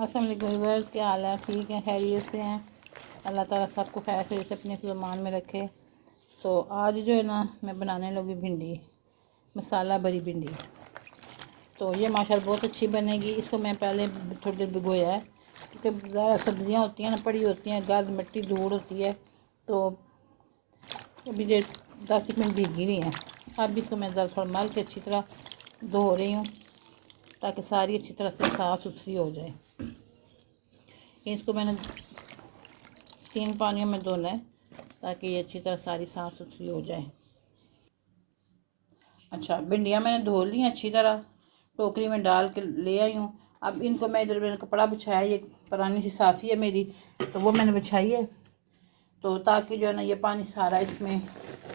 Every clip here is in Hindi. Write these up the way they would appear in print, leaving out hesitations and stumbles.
अस्सलाम वालेकुम व्यूअर्स, क्या हाल है? ठीक है, खैरियत से हैं। अल्लाह ताला सबको खैर खैरियत से अपने फ़रमान में रखे। तो आज जो है ना मैं बनाने लगी भिंडी, मसाला भरी भिंडी। तो ये माशाल्लाह बहुत अच्छी बनेगी। इसको मैं पहले थोड़ी देर भिगोया है क्योंकि ज़्यादा सब्ज़ियाँ होती हैं ना, पड़ी होती हैं, गर्द मिट्टी धूड़ होती है, तो अभी जो 10 मिनट भीगी नहीं है। अब इसको मैं ज़रा थोड़ा मल के अच्छी तरह धो रही हूँ ताकि सारी अच्छी तरह से साफ़ सुथरी हो जाए। इसको मैंने 3 पानियों में धोना है ताकि ये अच्छी तरह सारी साफ़ सुथरी हो जाए। अच्छा, भिंडियाँ मैंने धो ली हैं अच्छी तरह, टोकरी में डाल के ले आई हूँ। अब इनको मैं इधर मैंने कपड़ा बिछाया, ये पुरानी सी साफ़ी है मेरी, तो वो मैंने बिछाई है, तो ताकि जो है ना ये पानी सारा इसमें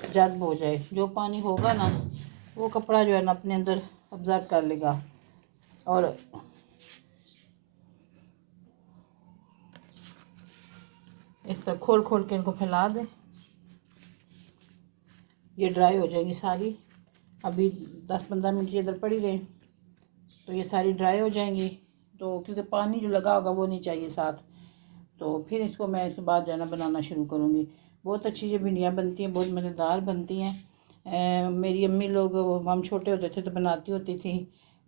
जज्ब हो जाए। जो पानी होगा ना वो कपड़ा जो है ना अपने अंदर ऑब्ज़र्व कर लेगा। और इस तरह खोल खोल के इनको फैला दें, ये ड्राई हो जाएगी सारी। अभी 10-15 मिनट ये इधर पड़ी रहे तो ये सारी ड्राई हो जाएंगी। तो क्योंकि पानी जो लगा होगा वो नहीं चाहिए साथ, तो फिर इसको मैं इसके बाद जो है ना बनाना शुरू करूँगी। बहुत अच्छी ये भिंडियाँ बनती हैं, बहुत मज़ेदार बनती हैं। मेरी अम्मी लोग, हम छोटे होते थे तो बनाती होती थी।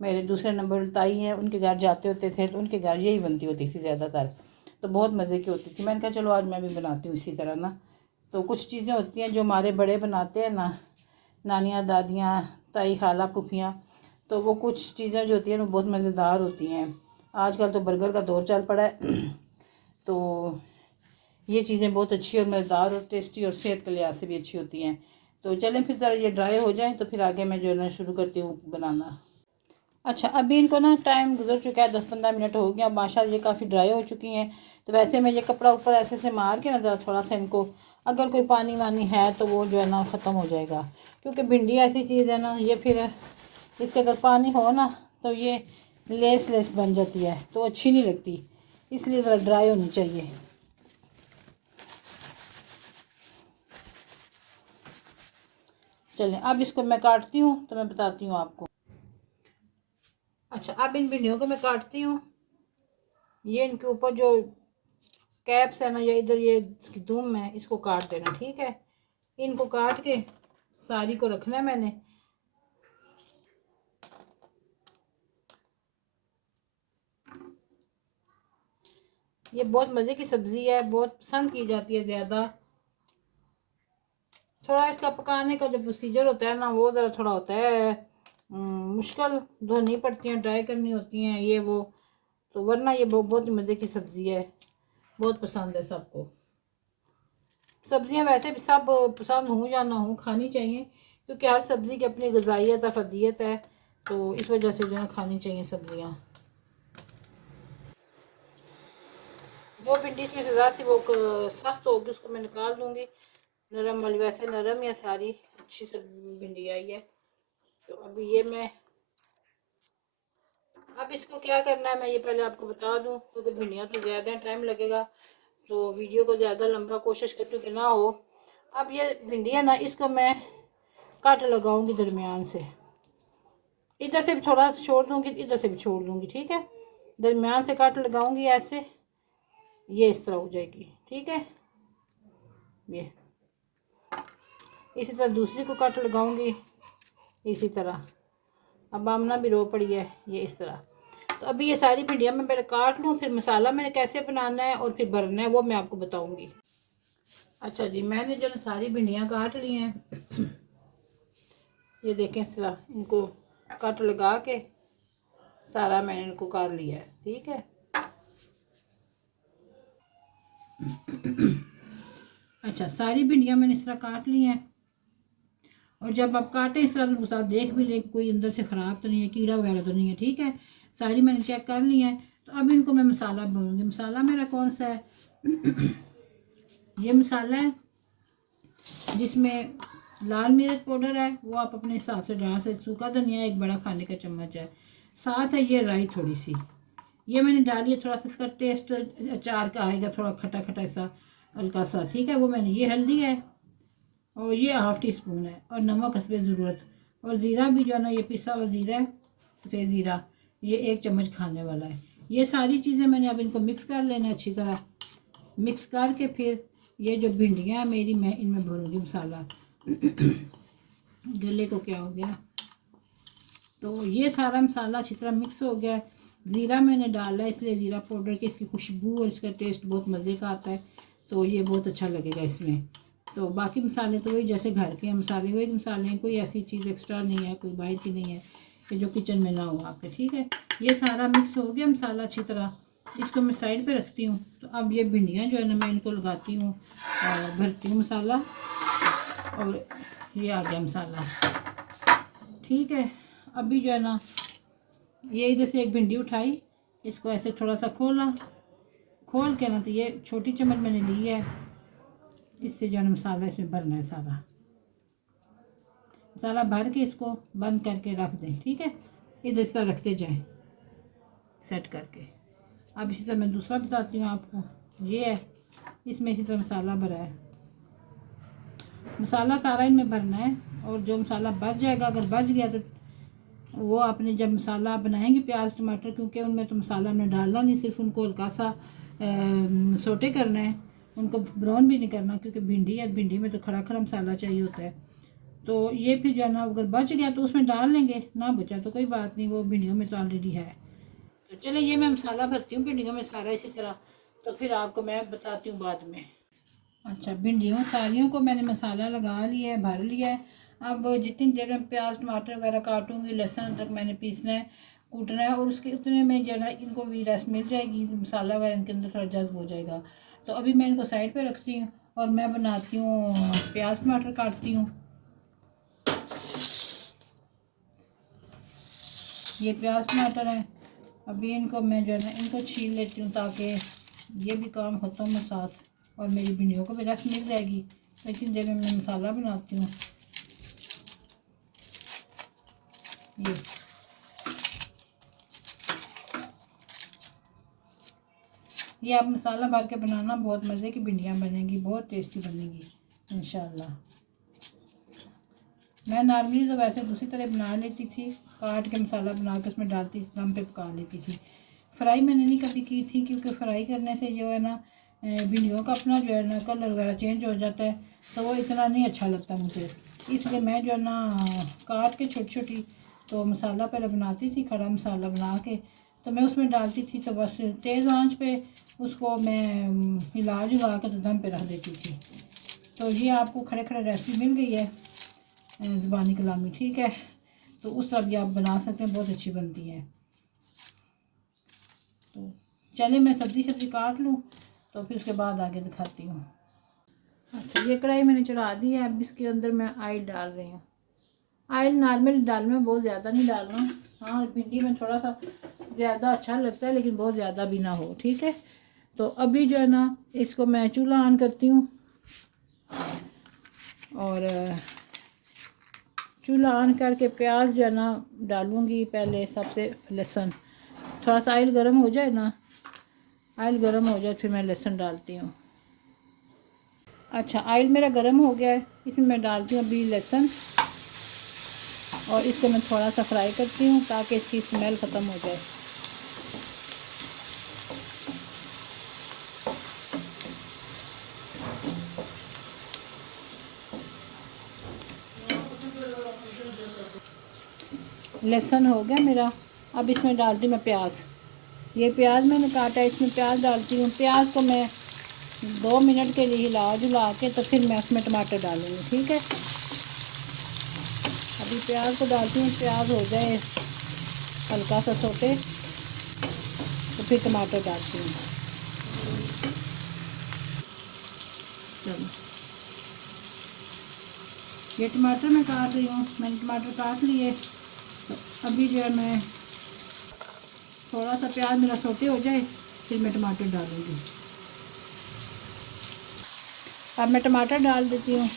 मेरे दूसरे नंबर ताई हैं, उनके घर जाते होते थे तो उनके घर यही बनती होती थी ज़्यादातर, तो बहुत मज़े की होती थी। मैंने कहा चलो आज मैं भी बनाती हूँ इसी तरह ना। तो कुछ चीज़ें होती हैं जो हमारे बड़े बनाते हैं ना, नानियाँ, दादियाँ, ताई, खाला, फूफियाँ, तो वो कुछ चीज़ें जो होती हैं वो बहुत मज़ेदार होती हैं। आजकल तो बर्गर का दौर चल पड़ा है तो ये चीज़ें बहुत अच्छी और मज़ेदार और टेस्टी और सेहत के लिहाज से भी अच्छी होती हैं। तो चलें फिर ज़रा ये ड्राई हो जाएं तो फिर आगे मैं जो है ना शुरू करती हूँ बनाना। अच्छा, अभी इनको ना टाइम गुजर चुका है, 10-15 मिनट हो गया माशाल्लाह, ये काफ़ी ड्राई हो चुकी हैं। तो वैसे मैं ये कपड़ा ऊपर ऐसे से मार के ना ज़रा थोड़ा सा इनको, अगर कोई पानी वानी है तो वो जो है ना ख़त्म हो जाएगा, क्योंकि भिंडी ऐसी चीज़ है ना, ये फिर इसके अगर पानी हो ना तो ये लेस लेस बन जाती है तो अच्छी नहीं लगती, इसलिए ज़रा ड्राई होनी चाहिए। चलें अब इसको मैं काटती हूँ तो मैं बताती हूँ आपको। अच्छा, अब इन भिंडियों को मैं काटती हूँ। ये इनके ऊपर जो कैप्स है ना, या इधर ये दुम है, इसको काट देना, ठीक है। इनको काट के सारी को रखना है मैंने। ये बहुत मज़े की सब्ज़ी है, बहुत पसंद की जाती है ज़्यादा। थोड़ा इसका पकाने का जो प्रोसीजर होता है ना वो ज़रा थोड़ा होता है मुश्किल, धोनी पड़ती हैं, ड्राई करनी होती हैं, ये वो, तो वरना ये बहुत मज़े की सब्ज़ी है, बहुत पसंद है सबको। सब्ज़ियाँ वैसे भी सब पसंद हो या ना हो, खानी चाहिए, क्योंकि हर सब्ज़ी की अपनी ग़िज़ाइयत अफदियत है, तो इस वजह से जो है खानी चाहिए सब्ज़ियाँ। जो भिंडी इसमें से ज़्यादा सी वो सख्त होगी उसको मैं निकाल दूँगी। नरम वाली, वैसे नरम या सारी अच्छी सी भिंडी आई है। तो अभी ये मैं, अब इसको क्या करना है मैं ये पहले आपको बता दूं, क्योंकि भिंडियाँ तो ज़्यादा टाइम लगेगा, तो वीडियो को ज़्यादा लंबा कोशिश करती हूँ कि ना हो। अब ये भिंडी है ना, इसको मैं काट लगाऊंगी दरमियान से, इधर से भी थोड़ा छोड़ दूंगी, इधर से भी छोड़ दूंगी, ठीक है। दरमियान से काट लगाऊंगी ऐसे, ये इस तरह हो जाएगी, ठीक है। ये इसी तरह दूसरी को काट लगाऊंगी इसी तरह। अब आमना भी रो पड़ी है, ये इस तरह। तो अभी ये सारी भिंडियाँ मैं पहले काट लूँ, फिर मसाला मैंने कैसे बनाना है और फिर भरना है वो मैं आपको बताऊंगी। अच्छा जी, मैंने जो ना सारी भिंडियाँ काट ली हैं, ये देखें इस तरह इनको कट लगा के सारा मैंने इनको काट लिया है, ठीक है। अच्छा, सारी भिंडियाँ मैंने इस तरह काट ली हैं, और जब आप काटें इस तरह तो साथ देख भी लें कोई अंदर से ख़राब तो नहीं है, कीड़ा वगैरह तो नहीं है, ठीक है। सारी मैंने चेक कर ली है। तो अब इनको मैं मसाला भरूँगी। मसाला मेरा कौन सा है ये मसाला है जिसमें लाल मिर्च पाउडर है, वो आप अपने हिसाब से डाल सकते। सूखा धनिया 1 बड़ा खाने का चम्मच है। साथ है ये राई थोड़ी सी, ये मैंने डाली है, थोड़ा सा इसका टेस्ट अचार का आएगा, थोड़ा खट्टा खट्टा सा हल्का सा, ठीक है। वो मैंने, ये हल्दी है और ये ½ टी स्पून है, और नमक हस्बे ज़रूरत। और ज़ीरा भी जो है ना, ये पिसा हुआ ज़ीरा है, सफ़ेद ज़ीरा, ये 1 चम्मच खाने वाला है। ये सारी चीज़ें मैंने अब इनको मिक्स कर लेना अच्छी तरह। मिक्स करके फिर ये जो भिंडियाँ मेरी, मैं इनमें भरूँगी मसाला। गले को क्या हो गया, तो ये सारा मसाला अच्छी तरह मिक्स हो गया। ज़ीरा मैंने डाला है, इसलिए ज़ीरा पाउडर की इसकी खुशबू और इसका टेस्ट बहुत मज़े का आता है, तो ये बहुत अच्छा लगेगा इसमें। तो बाकी मसाले तो वही जैसे घर के मसाले, वही मसाले हैं, कोई ऐसी चीज़ एक्स्ट्रा नहीं है, कोई बाहर की नहीं है कि जो किचन में ना हो आपके। ठीक है, ये सारा मिक्स हो गया मसाला अच्छी तरह, इसको मैं साइड पे रखती हूँ। तो अब ये भिंडियाँ जो है ना, मैं इनको लगाती हूँ और भरती हूँ मसाला, और ये आ गया मसाला। ठीक है, अभी जो है ना, ये इधर से एक भिंडी उठाई, इसको ऐसे थोड़ा सा खोला, खोल के ना, तो ये छोटी चम्मच मैंने ली है, इससे जो है ना मसाला इसमें भरना है। सारा मसाला भर के इसको बंद करके रख दें। ठीक है, इधर से रखते जाएं सेट करके। अब इसी तरह मैं दूसरा बताती हूँ आपको। ये है, इसमें इसी तरह मसाला भरा है, मसाला सारा इनमें भरना है। और जो मसाला बच जाएगा, अगर बच गया तो वो आपने जब मसाला बनाएंगे प्याज टमाटर, क्योंकि उनमें तो मसाला हमने डालना नहीं, सिर्फ उनको हल्का सा सोटे करना है, उनको ब्राउन भी नहीं करना, क्योंकि भिंडी है, भिंडी में तो खड़ा खड़ा मसाला चाहिए होता है। तो ये फिर जो है ना, अगर बच गया तो उसमें डाल लेंगे, ना बचा तो कोई बात नहीं, वो भिंडियों में तो ऑलरेडी है। तो चलो, ये मैं मसाला भरती हूँ भिंडियों में सारा इसी तरह, तो फिर आपको मैं बताती हूँ बाद में। अच्छा, भिंडियों सारियों को मैंने मसाला लगा लिया है, भर लिया है। अब जितनी देर में प्याज टमाटर वगैरह काटूंगी, लहसुन अदरक मैंने पीसना है, कूटना है, और उसके उतने में जो है इनको भी रेस्ट मिल जाएगी, मसाला वगैरह इनके अंदर थोड़ा जज्ब हो जाएगा। तो अभी मैं इनको साइड पे रखती हूँ और मैं बनाती हूँ, प्याज टमाटर काटती हूँ। ये प्याज टमाटर है, अभी इनको मैं जो है ना, इनको छील लेती हूँ, ताकि ये भी काम ख़त्म हो साथ, और मेरी भिंडियों को भी रेस्ट मिल जाएगी। लेकिन देर में मैं मसाला बनाती हूँ। ये आप मसाला भर के बनाना, बहुत मज़े की भिंडियाँ बनेंगी, बहुत टेस्टी बनेगी इंशाल्लाह। मैं नॉर्मली तो वैसे दूसरी तरह बना लेती थी, काट के मसाला बना के उसमें डालती, दम पे पका लेती थी। फ्राई मैंने नहीं कभी की थी, क्योंकि फ्राई करने से जो है ना, भिंडियों का अपना जो है ना कलर वगैरह चेंज हो जाता है, तो वो इतना नहीं अच्छा लगता मुझे। इसलिए मैं जो है ना, काट के छोटी छोटी, तो मसाला पहले बनाती थी, खड़ा मसाला बना के, तो मैं उसमें डालती थी। तो बस तेज़ आंच पे उसको मैं हिला जुला के तो दम पे रख देती थी। तो ये आपको खड़े खड़े रेसिपी मिल गई है, ज़ुबानी कलामी। ठीक है, तो उस तरह भी आप बना सकते हैं, बहुत अच्छी बनती है। तो चले, मैं सब्ज़ी काट लूँ, तो फिर उसके बाद आगे दिखाती हूँ। अच्छा, ये कढ़ाई मैंने चढ़ा दी है, अब इसके अंदर मैं ऑयल डाल रही हूँ। ऑयल नॉर्मल डालना है, बहुत ज़्यादा नहीं डालना। हाँ, भिंडी में थोड़ा सा ज़्यादा अच्छा लगता है, लेकिन बहुत ज़्यादा भी ना हो। ठीक है, तो अभी जो है ना, इसको मैं चूल्हा ऑन करती हूँ, और चूल्हा ऑन करके प्याज जो है ना डालूँगी। पहले सबसे लहसुन, थोड़ा सा ऑयल गर्म हो जाए ना, ऑयल गर्म हो जाए फिर मैं लहसुन डालती हूँ। अच्छा, ऑयल मेरा गर्म हो गया है, इसमें मैं डालती हूँ अभी लहसुन, और इसको मैं थोड़ा सा फ्राई करती हूँ, ताकि इसकी स्मेल ख़त्म हो जाए। लहसुन हो गया मेरा, अब इसमें डालती हूँ मैं प्याज। ये प्याज मैंने काटा है, इसमें प्याज डालती हूँ। प्याज को मैं 2 मिनट के लिए हिला जुला के, तो फिर मैं उसमें टमाटर डालूँगी। ठीक है, अभी प्याज को डालती हूँ, प्याज हो जाए हल्का सा सोटे, तो फिर टमाटर डालती हूँ। चलो, ये टमाटर मैं काट रही हूँ, मैंने टमाटर काट लिए। तो अभी जो है मैं थोड़ा सा प्याज मेरा सोटे हो जाए, फिर मैं टमाटर डालूँगी। अब मैं टमाटर डाल देती हूँ।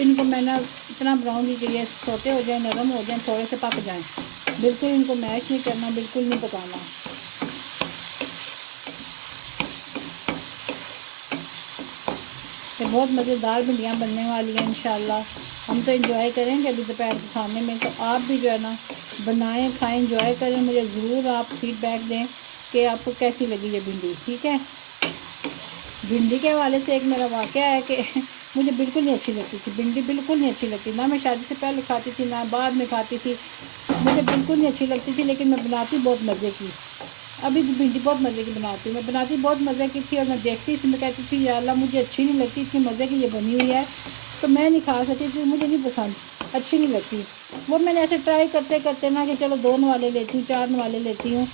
इनको मैंने इतना ब्राउन की चाहिए, सोटे हो जाए, नरम हो जाए, थोड़े से पक जाएं। बिल्कुल इनको मैश नहीं करना, बिल्कुल नहीं पकाना। तो बहुत मज़ेदार भिंडियाँ बनने वाली हैं इंशाल्लाह। हम तो एंजॉय करेंगे अभी दोपहर के खाने में। तो आप भी जो है ना, बनाएं, खाएं, एंजॉय करें। मुझे ज़रूर आप फीडबैक दें कि आपको कैसी लगी ये भिंडी। ठीक है, भिंडी के हवाले से एक मेरा वाक़या है कि मुझे बिल्कुल नहीं अच्छी लगती थी भिंडी, बिल्कुल नहीं अच्छी लगती। ना मैं शादी से पहले खाती थी, ना बाद में खाती थी, मुझे बिल्कुल नहीं अच्छी लगती थी। लेकिन मैं बनाती बहुत मज़े की, अभी भी भिंडी बहुत मज़े की बनाती हूँ। मैं बनाती बहुत मज़े की थी और मैं देखती थी, मैं कहती थी या अल्लाह मुझे अच्छी नहीं लगती, इतनी मज़े की ये बनी हुई है, तो मैं नहीं खा सकती थी, मुझे नहीं पसंद, अच्छी नहीं लगती। वो मैंने ऐसे ट्राई करते करते ना कि चलो 2 नवाले लेती हूँ, 4 नवाले लेती हूँ,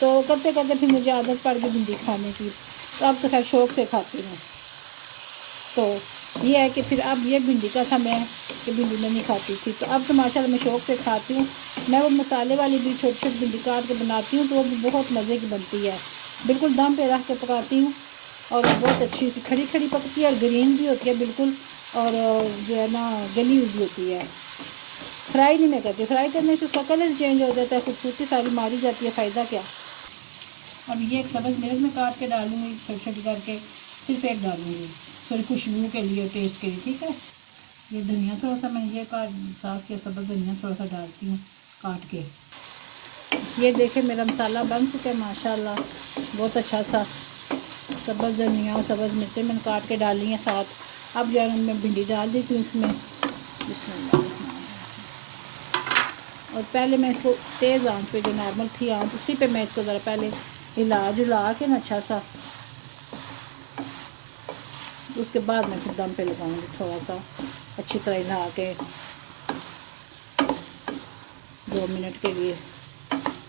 तो करते करते फिर मुझे आदत पड़ गई भिंडी खाने की, तो अब तो खैर शौक़ से खाती हूँ। तो ये है कि फिर अब ये भिंडी का था मैं कि भिंडी मैं नहीं खाती थी, तो अब तो माशाल्लाह मैं शौक़ से खाती हूँ। मैं वो मसाले वाली भी छोटी छोटी भिंडी काट के बनाती हूँ, तो वो भी बहुत मज़े की बनती है। बिल्कुल दम पे रख के पकाती हूँ और बहुत अच्छी सी खड़ी खड़ी पकती है और ग्रीन भी होती है बिल्कुल, और जो है ना गली हुई भी होती है। फ्राई नहीं मैं करती, फ्राई करने से उसका कलर चेंज हो जाता है, खूबसूरती सारी मारी जाती है, फ़ायदा क्या। अब ये एक सब्ज़ मिर्च में काट के डालूँगी छोटी छोटी करके, सिर्फ एक डालूँगी थोड़ी खुशबू के लिए, टेस्ट के लिए। ठीक है, ये धनिया थोड़ा सा मैं ये काट साफ के सब्ज़ धनिया थोड़ा सा डालती हूँ काट के। ये देखें मेरा मसाला बन चुका है माशाल्लाह, बहुत अच्छा सा। सब्ज़ धनिया और सब्ज़ मिर्चें मैंने काट के डाली हैं साथ। अब जो है मैं भिंडी डाल देती हूँ इसमें, बिस्मिल्लाह। और पहले मैं इसको तेज़ आंच पे, जो नॉर्मल थी आंच, उसी पे मैं इसको ज़रा पहले हिला जुला के ना अच्छा सा, उसके बाद मैं फिर दम पे लगाऊंगी थोड़ा सा अच्छी तरह हिला के 2 मिनट के लिए,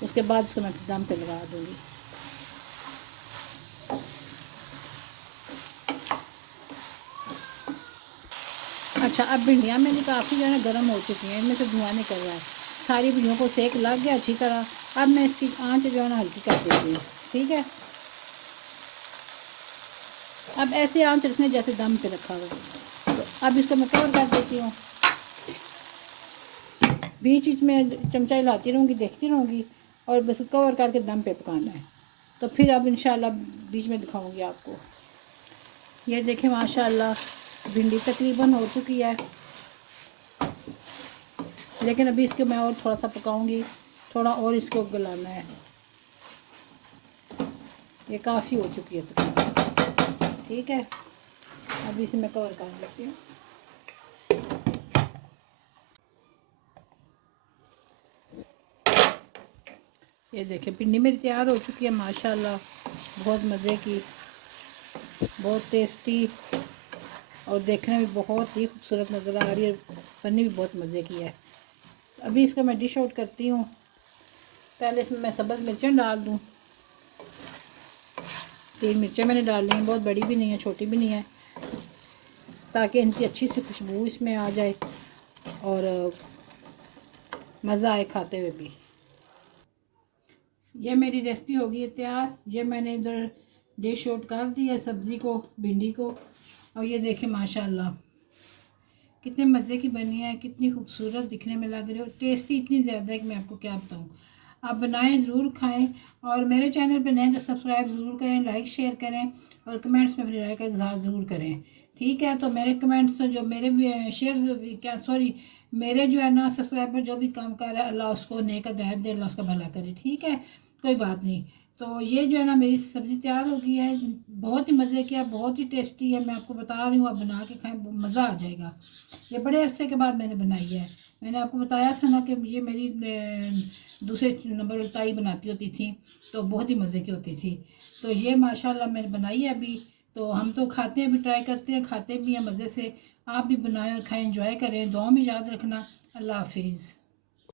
उसके बाद उसको मैं फिर दम पे लगा दूँगी। अच्छा, अब भिंडियाँ मेरी काफ़ी जो है ना गर्म हो चुकी हैं, इनमें से धुआं निकल रहा है, सारी भिंडियों को सेक लग गया अच्छी तरह। अब मैं इसकी आंच जो है ना हल्की कर देती हूँ। ठीक है, अब ऐसे आंच रखने जैसे दम पे रखा हुआ। तो अब इसको मैं कवर कर देती हूँ, बीच बीच में चमचा हिलाती रहूँगी, देखती रहूँगी, और बस कवर करके दम पे पकाना है। तो फिर अब इंशाल्लाह बीच में दिखाऊँगी आपको। ये देखें माशाल्लाह भिंडी तकरीबन हो चुकी है, लेकिन अभी इसको मैं और थोड़ा सा पकाऊंगी, थोड़ा और इसको गलाना है। ये काफ़ी हो चुकी है तकरीबन। ठीक है, अभी इसे मैं कवर कर देती हूँ। ये देखें भिंडी मेरी तैयार हो चुकी है माशाल्लाह, बहुत मज़े की, बहुत टेस्टी, और देखने में बहुत ही खूबसूरत नज़र आ रही है, बननी भी बहुत मज़े की है। अभी इसको मैं डिश आउट करती हूँ। पहले इसमें मैं सब्ज़ मिर्चें डाल दूँ, 3 मिर्चें मैंने डाली हैं, बहुत बड़ी भी नहीं है छोटी भी नहीं है, ताकि इनकी अच्छी सी खुशबू इसमें आ जाए और मज़ा आए खाते हुए भी। ये मेरी रेसिपी हो गई है तैयार। ये मैंने इधर डिश आउट कर दी है सब्ज़ी को, भिंडी को, और ये देखें माशाल्लाह कितने मज़े की बनी है, कितनी खूबसूरत दिखने में लग रही है, और टेस्टी इतनी ज़्यादा है कि मैं आपको क्या बताऊँ। आप बनाएं, ज़रूर खाएं, और मेरे चैनल पर नए तो सब्सक्राइब ज़रूर करें, लाइक शेयर करें, और कमेंट्स में अपनी राय का इजहार ज़रूर करें। ठीक है, तो मेरे कमेंट्स जो मेरे शेयर क्या सॉरी मेरे जो है ना सब्सक्राइबर जो भी काम कर रहा है, अल्लाह उसको नेक हिदायत दे, अल्लाह उसका भला करे। ठीक है, कोई बात नहीं। तो ये जो है ना मेरी सब्ज़ी तैयार हो गई है, बहुत ही मज़े की है, बहुत ही टेस्टी है, मैं आपको बता रही हूँ, आप बना के खाएं, मज़ा आ जाएगा। ये बड़े अरसे के बाद मैंने बनाई है। मैंने आपको बताया था ना कि ये मेरी दूसरे नंबर ताई बनाती होती थी, तो बहुत ही मज़े की होती थी। तो ये माशाल्लाह मैंने बनाई है अभी, तो हम तो खाते हैं भी, ट्राई करते हैं, खाते भी हैं मज़े से। आप भी बनाएं और खाएं, एंजॉय करें, दुआ में याद रखना। अल्लाह हाफिज़।